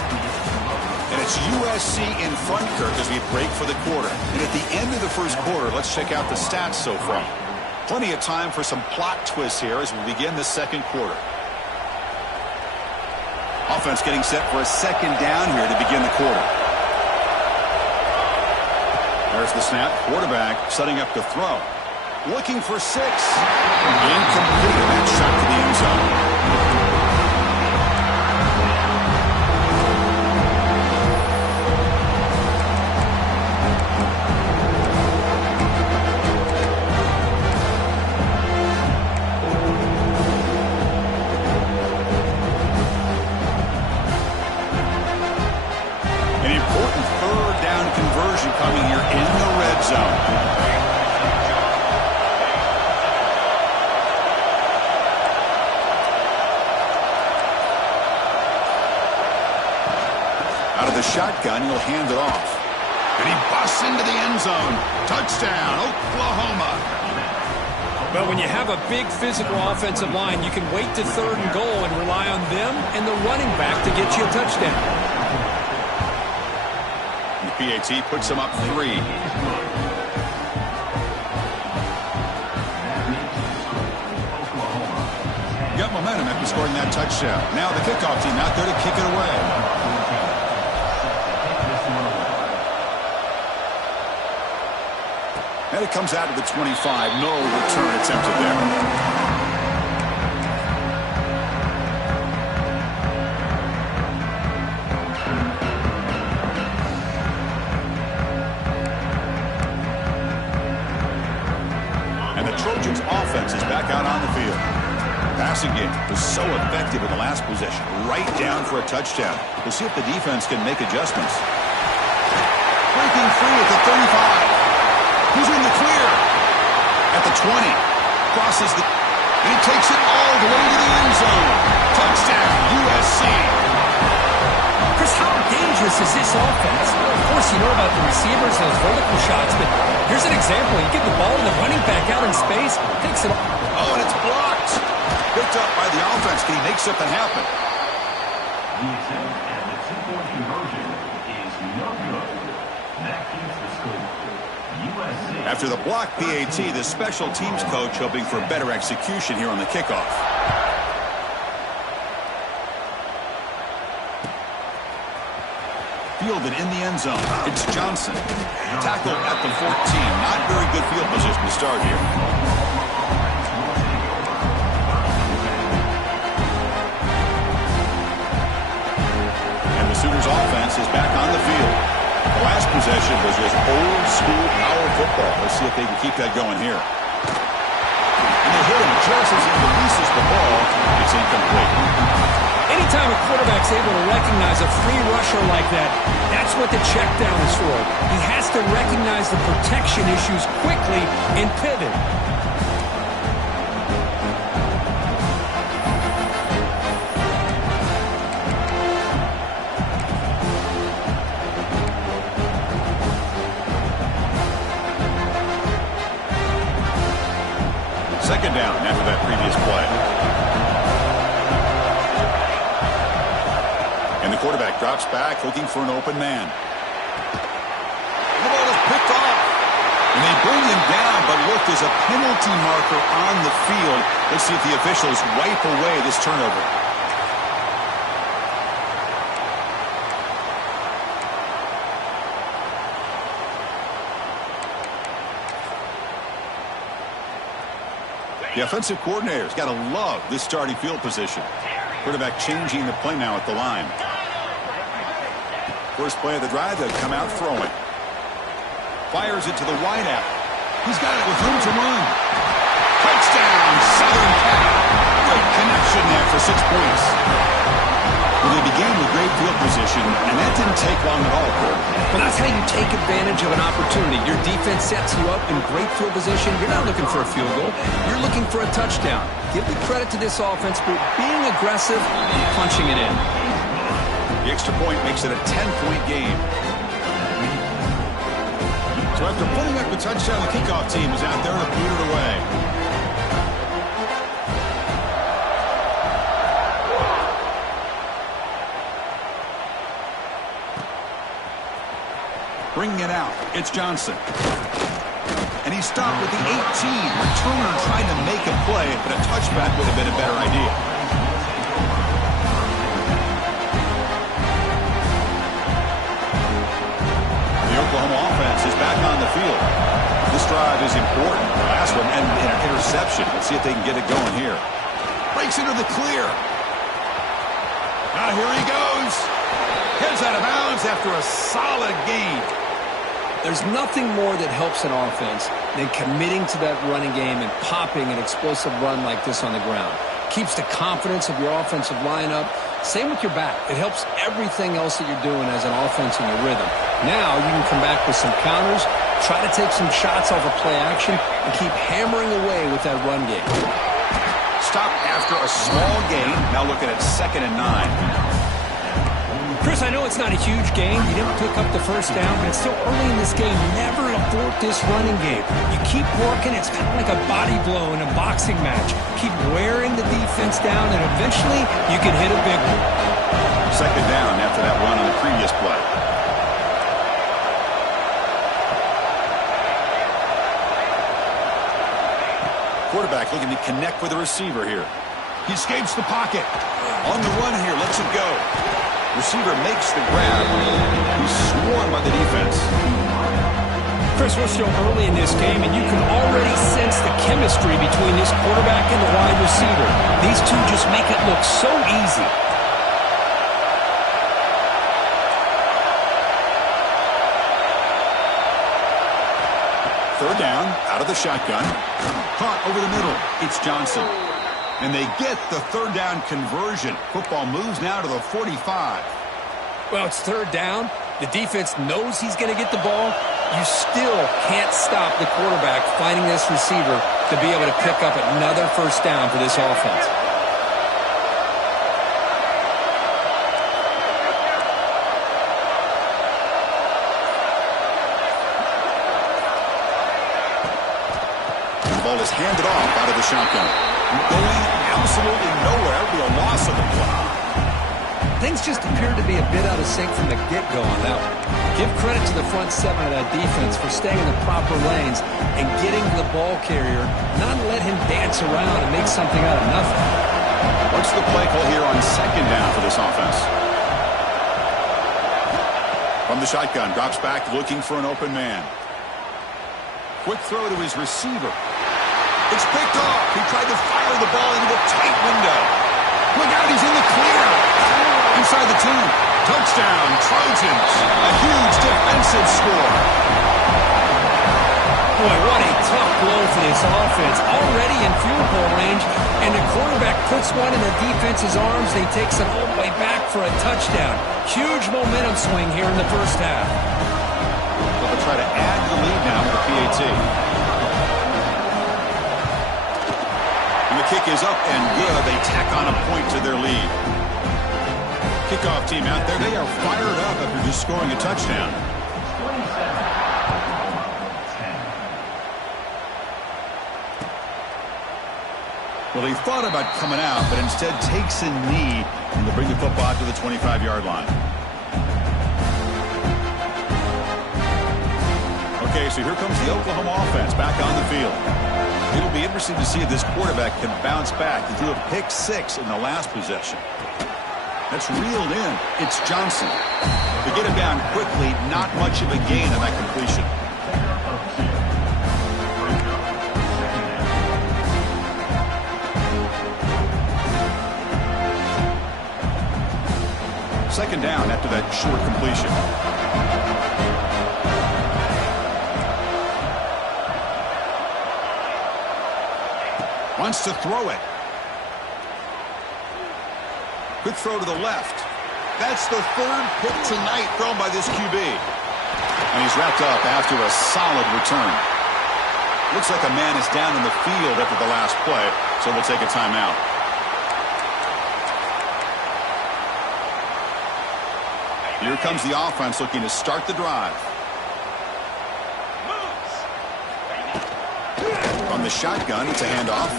And it's USC in front, Kirk, as we break for the quarter. And at the end of the first quarter, let's check out the stats so far. Plenty of time for some plot twists here as we begin the second quarter. Offense getting set for a second down here to begin the quarter. There's the snap. Quarterback setting up to throw. Looking for 6. Incomplete. That shot to the end zone. An important third down conversion coming here in the red zone. Out of the shotgun, he'll hand it off. And he busts into the end zone. Touchdown, Oklahoma. But when you have a big physical offensive line, you can wait to third and goal and rely on them and the running back to get you a touchdown. The PAT puts him up 3. Got momentum after scoring that touchdown. Now the kickoff team out there to kick it away. And it comes out to the 25. No return attempted there. And the Trojans' offense is back out on the field. Passing game was so effective in the last possession. Right down for a touchdown. We'll see if the defense can make adjustments. Breaking free at the 35. He's in the clear at the 20. Crosses the... And he takes it all the way to the end zone. Touchdown, USC. dangerous is this offense? Well, of course, you know about the receivers and those vertical shots, but here's an example. You give the ball to the running back out in space, takes it off. Oh, and it's blocked. Picked up by the offense. Can he make something happen? The attempt at the two-point conversion is no good. That keeps the score. USC. After the block PAT, the special teams coach hoping for better execution here on the kickoff. Fielded in the end zone. It's Johnson. Tackled at the 14. Not very good field position to start here. And the Sooners offense is back on the field. The last possession was just old school power football. Let's see if they can keep that going here. And they hit him just as he releases the ball. It's incomplete. Anytime a quarterback's able to recognize a free rusher like that, that's what the check down is for. He has to recognize the protection issues quickly and pivot. Second down after that previous play. And the quarterback drops back, looking for an open man. The ball is picked off. And they bring him down, but look, there's a penalty marker on the field. Let's see if the officials wipe away this turnover. The offensive coordinator's got to love this starting field position. Quarterback changing the play now at the line. First play of the drive, they'll come out throwing. Fires it to the wideout. He's got it with room to run. Touchdown, Southern Cal. Great connection there for 6 points. Well, they began with great field position, and that didn't take long at all, Cole. Well, that's how you take advantage of an opportunity. Your defense sets you up in great field position. You're not looking for a field goal. You're looking for a touchdown. Give the credit to this offense for being aggressive and punching it in. The extra point makes it a 10-point game. So after putting up the touchdown, the kickoff team is out there to boot it away. Bringing it out, it's Johnson. And he stopped with the 18. Returner trying to make a play, but a touchback would have been a better idea. The Oklahoma offense is back on the field. This drive is important. The last one, and an interception. Let's see if they can get it going here. Breaks into the clear. Now here he goes. Heads out of bounds after a solid gain. There's nothing more that helps an offense than committing to that running game and popping an explosive run like this on the ground. Keeps the confidence of your offensive lineup. Same with your back. It helps everything else that you're doing as an offense in your rhythm. Now you can come back with some counters, try to take some shots off of play action, and keep hammering away with that run game. Stop after a small gain. Now looking at 2nd and 9. Chris, I know it's not a huge game. You didn't pick up the first down, but it's still early in this game. Never abort this running game. You keep working. It's kind of like a body blow in a boxing match. Keep wearing the defense down, and eventually you can hit a big one. 2nd down after that run on the previous play. Quarterback looking to connect with the receiver here. He escapes the pocket. On the run here, lets it go. Receiver makes the grab. He's swarmed by the defense. Chris, we're still early in this game, and you can already sense the chemistry between this quarterback and the wide receiver. These two just make it look so easy. Third down, out of the shotgun. Caught over the middle. It's Johnson. And they get the third down conversion. Football moves now to the 45. Well, it's third down. The defense knows he's going to get the ball. You still can't stop the quarterback finding this receiver to be able to pick up another first down for this offense. is handed off out of the shotgun. Going absolutely nowhere with a loss of the play. Things just appeared to be a bit out of sync from the get-go on that one. Give credit to the front seven of that defense for staying in the proper lanes and getting to the ball carrier, not let him dance around and make something out of nothing. What's the play call here on second down for this offense? From the shotgun, drops back looking for an open man. Quick throw to his receiver. It's picked off. He tried to fire the ball into a tight window. Look out, he's in the clear. Inside the 2. Touchdown, Trojans. A huge defensive score. Boy, what a tough blow for this offense. Already in field goal range, and the quarterback puts one in the defense's arms. He takes it all the way back for a touchdown. Huge momentum swing here in the first half. They'll try to add to the lead now with the PAT. And the kick is up and good. They tack on a point to their lead. Kickoff team out there, they are fired up after just scoring a touchdown. Well, he thought about coming out, but instead takes a knee and will bring the football to the 25-yard line. Okay, so here comes the Oklahoma offense back on the field. It'll be interesting to see if this quarterback can bounce back. He threw a pick 6 in the last possession. That's reeled in. It's Johnson. To get him down quickly, not much of a gain on that completion. Second down after that short completion. Wants to throw it. Quick throw to the left. That's the 3rd pick tonight thrown by this QB. And he's wrapped up after a solid return. Looks like a man is down in the field after the last play, so we'll take a timeout. Here comes the offense looking to start the drive. From the shotgun, it's a handoff.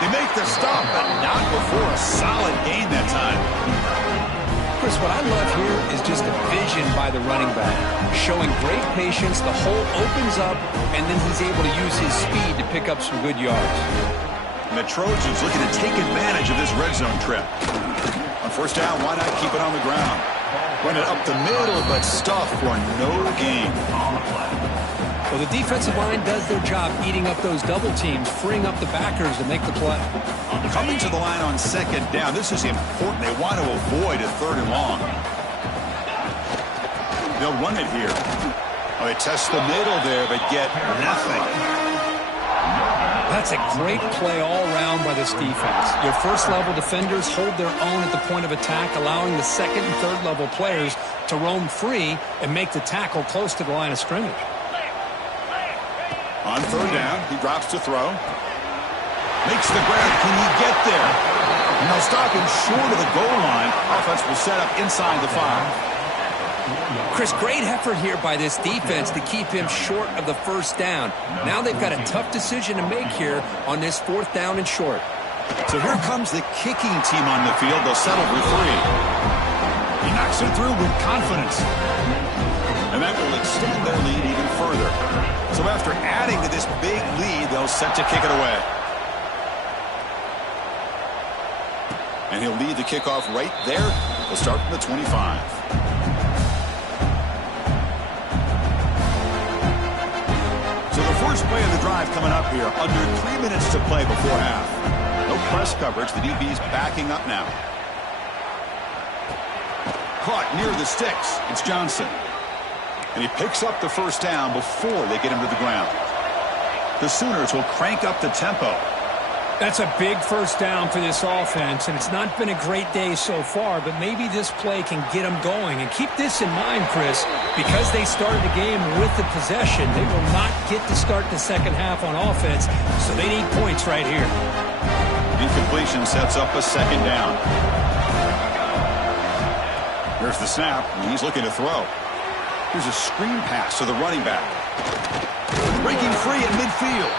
They make the stop, but not before a solid gain that time. Chris, what I love here is just the vision by the running back. Showing great patience, the hole opens up, and then he's able to use his speed to pick up some good yards. And the Trojans looking to take advantage of this red zone trip. On first down, why not keep it on the ground? Run it up the middle, but stuffed for no gain. Well, the defensive line does their job eating up those double teams, freeing up the backers to make the play. Coming to the line on second down, this is important. They want to avoid a 3rd and long. They'll run it here. Oh, they test the middle there, but get nothing. That's a great play all around by this defense. Your first-level defenders hold their own at the point of attack, allowing the second and third-level players to roam free and make the tackle close to the line of scrimmage. On 3rd down, he drops to throw. Makes the grab. Can he get there? And they'll stop him short of the goal line. Offense will set up inside the 5. Chris, great effort here by this defense to keep him short of the first down. Now they've got a tough decision to make here on this 4th down and short. So here comes the kicking team on the field. They'll settle for 3. He knocks it through with confidence. And that will extend their lead even further. So after adding to this big lead, they'll set to kick it away. And he'll lead the kickoff right there. They'll start from the 25. So the first play of the drive coming up here. Under 3 minutes to play before half. No press coverage. The DB's backing up now. Caught near the sticks. It's Johnson. And he picks up the first down before they get him to the ground. The Sooners will crank up the tempo. That's a big first down for this offense, and it's not been a great day so far, but maybe this play can get them going. And keep this in mind, Chris, because they started the game with the possession, they will not get to start the second half on offense, so they need points right here. Incompletion sets up a second down. Here's the snap, and he's looking to throw. Here's a screen pass to the running back. breaking free at midfield.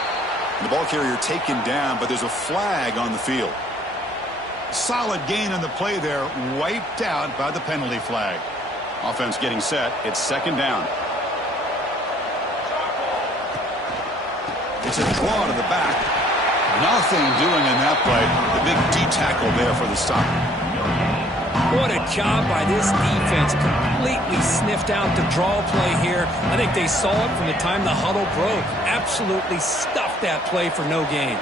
The ball carrier taken down, but there's a flag on the field. Solid gain on the play there, wiped out by the penalty flag. Offense getting set. It's second down. It's a draw to the back. Nothing doing in that play. The big D-tackle there for the stop. What a job by this defense. Completely sniffed out the draw play here. I think they saw it from the time the huddle broke. Absolutely stuffed that play for no gain.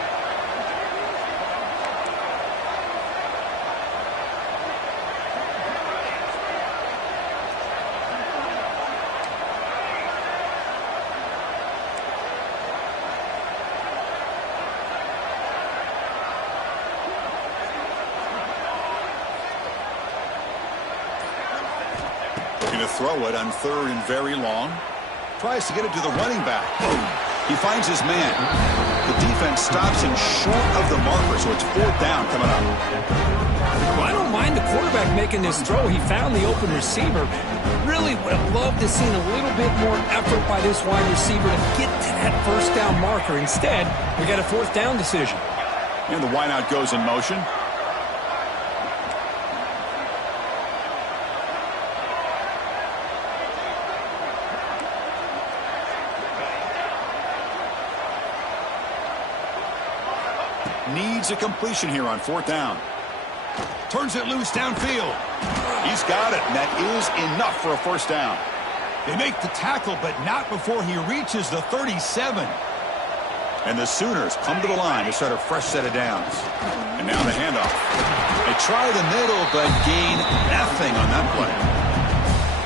Throw it on third and very long. Tries to get it to the running back. He finds his man. The defense stops him short of the marker, so it's fourth down coming up. Well, I don't mind the quarterback making this throw. He found the open receiver. Really would have loved to see a little bit more effort by this wide receiver to get to that first down marker. Instead, we got a fourth down decision. And the wideout goes in motion. Needs a completion here on fourth down. Turns it loose downfield. He's got it, and that is enough for a first down. They make the tackle, but not before he reaches the 37. And the Sooners come to the line to start a fresh set of downs. And now the handoff. They try the middle, but gain nothing on that play.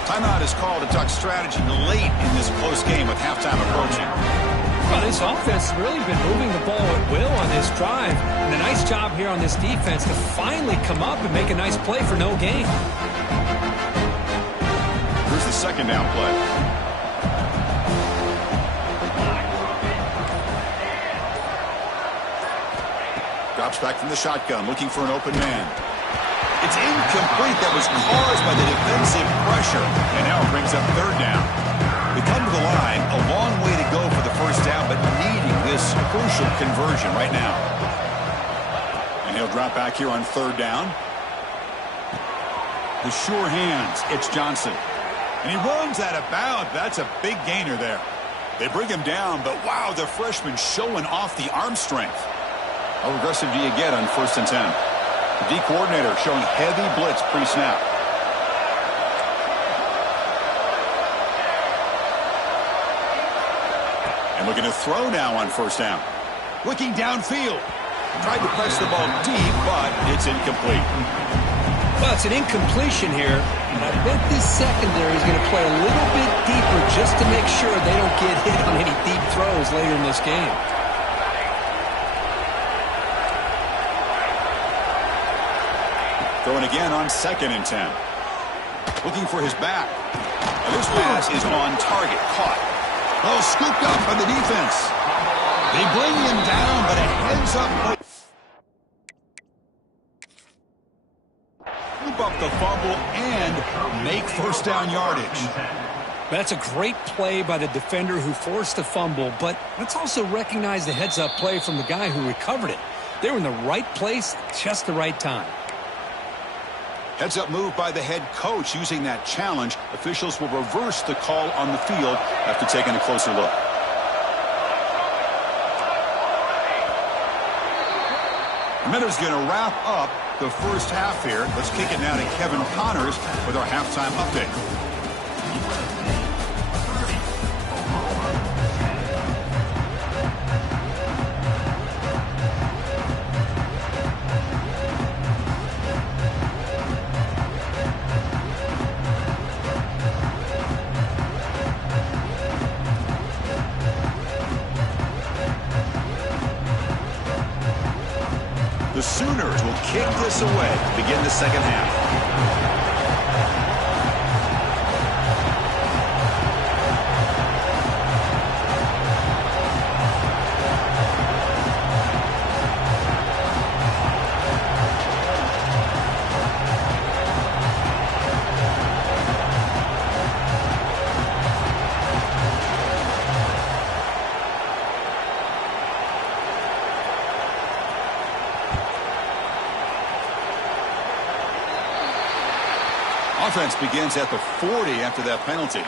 Timeout is called to talk strategy late in this close game with halftime approaching. Well, this offense has really been moving the ball at will on this drive. And a nice job here on this defense to finally come up and make a nice play for no gain. Here's the second down play. Drops back from the shotgun, looking for an open man. It's incomplete. That was caused by the defensive pressure. And now it brings up third down. They come to the line, a long way to go for the first down, but needing this crucial conversion right now. And he'll drop back here on third down. The sure hands, it's Johnson. And he runs out of bounds. That's a big gainer there. They bring him down, but wow, the freshman showing off the arm strength. How aggressive do you get on 1st and 10? The D coordinator showing heavy blitz pre-snap. And looking to throw now on first down. Looking downfield. Tried to press the ball deep, but it's incomplete. Well, it's an incompletion here, and I bet this secondary is going to play a little bit deeper just to make sure they don't get hit on any deep throws later in this game. Throwing again on 2nd and 10. Looking for his back. And this pass is on target. Caught. Oh, scooped up by the defense. They bring him down, but a heads-up. Scoop up the fumble and make first down yardage. That's a great play by the defender who forced the fumble, but let's also recognize the heads-up play from the guy who recovered it. They were in the right place at just the right time. Heads-up move by the head coach using that challenge. Officials will reverse the call on the field after taking a closer look. Miller's going to wrap up the first half here. Let's kick it now to Kevin Connors with our halftime update. The Sooners will kick this away to begin the second half. Offense begins at the 40 after that penalty.